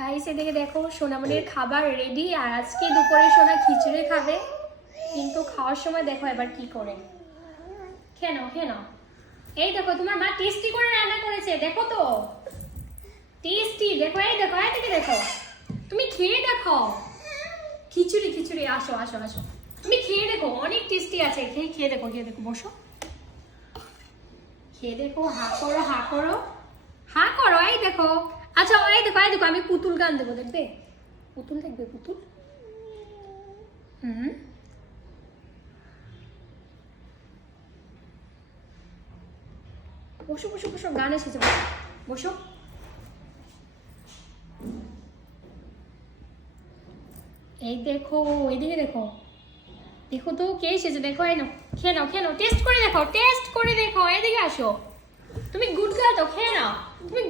Guys এদিকে দেখো সোনামণির খাবার রেডি। আর আজকে দুপুরে সোনা খিচুড়ি খাবে, কিন্তু খাওয়ার সময় দেখো এবার কি করে। খেয়ে নাও খেয়ে নাও। এই দেখো তোমার মা টেস্টি করে রান্না করেছে, দেখো তো টেস্টি। দেখো এই দেখো এদিকে দেখো, তুমি খেয়ে দেখো। খিচুড়ি খিচুড়ি, আসো আসো আসো, তুমি খেয়ে দেখো, অনেক টেস্টি আছে। খেয়ে দেখো, খেয়ে দেখো, বসো খেয়ে দেখো। হা করো হা করো হা করো, এই দেখো। আচ্ছা এই দেখো এই দেখো, আমি পুতুল গান দেবো, দেখবে? পুতুল দেখবে, পুতুল। বসো বসো বসো, গান এসেছে, বসো। এই দেখো এইদিকে দেখো, দেখো তো কে এসেছে, দেখো। এই নাও খেয়ে নাও, খেয়ে নাও, টেস্ট করে দেখো, টেস্ট করে দেখো। এদিকে আসো, তুমি গুড গার্ল তো, খেয়ে নাও, তুমি